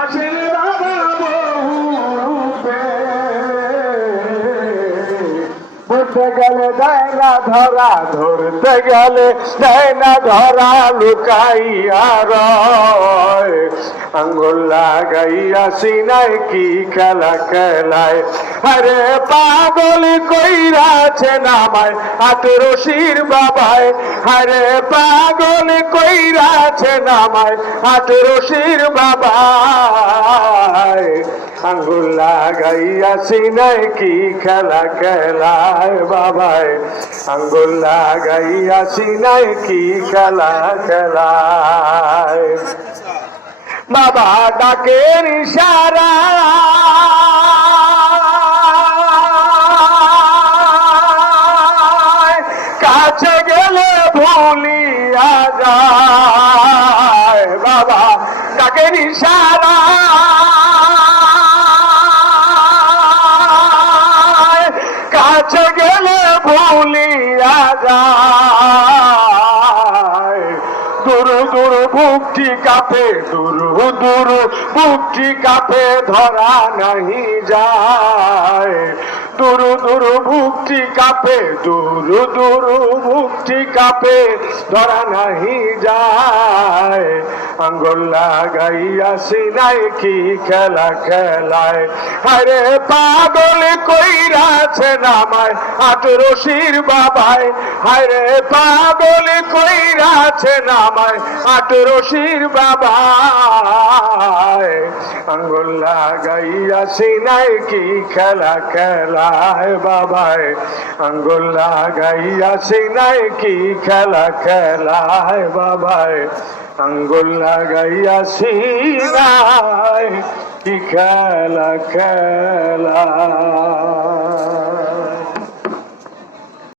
আসেন বাবা বহুরূপে, বুঝতে গেলে দেয় না ধরা, ধরতে গেলে দেয় না ধরা, লুকাইয়া রয়। আঙ্গুল লাগাইয়া সিনায় কি খেলা খেলায়, আরে পাগল কইরাছে নামায় হাত রশির বাবায়, আরে পাগল কইরাছে নামায় হাত রশির বাবায়। আঙ্গুল লাগাইয়া সিনায় কি খেলা খেলায় বাবায়, আঙ্গুল লাগাইয়া সিনায় কি খেলা খেলায়। বাবা ডাকের ইশারা কাছে গেলে ভুলিয়া যায়, বাবা ডাকের ইশারা কাছে গেলে ভুলিয়া যায়। দূর দূর বুকটি কাঁপে, দূর দূর বুকটি কাঁপে, ধরা নাহি যায়। দূর দূর বুকটি কাঁপে, দূর দূর বুকটি কাঁপে, ধরা নাহি যায়। আঙ্গুল লাগাইয়া সিনায় কি খেলা খেলায়, আরে পাগল কইরাছে নামায় হাত রশির বাবায়, আরে পাগল কইরাছে নামায় হাত রশির বাবায়। আঙ্গুল লাগাইয়া সিনায় কি খেলা খেলায় বাবায়, আঙ্গুল লাগাইয়া সিনায় কি খেলা খেলায় বাবায়, আঙ্গুল লাগাইয়া সিনায় কি খেলা খেলা।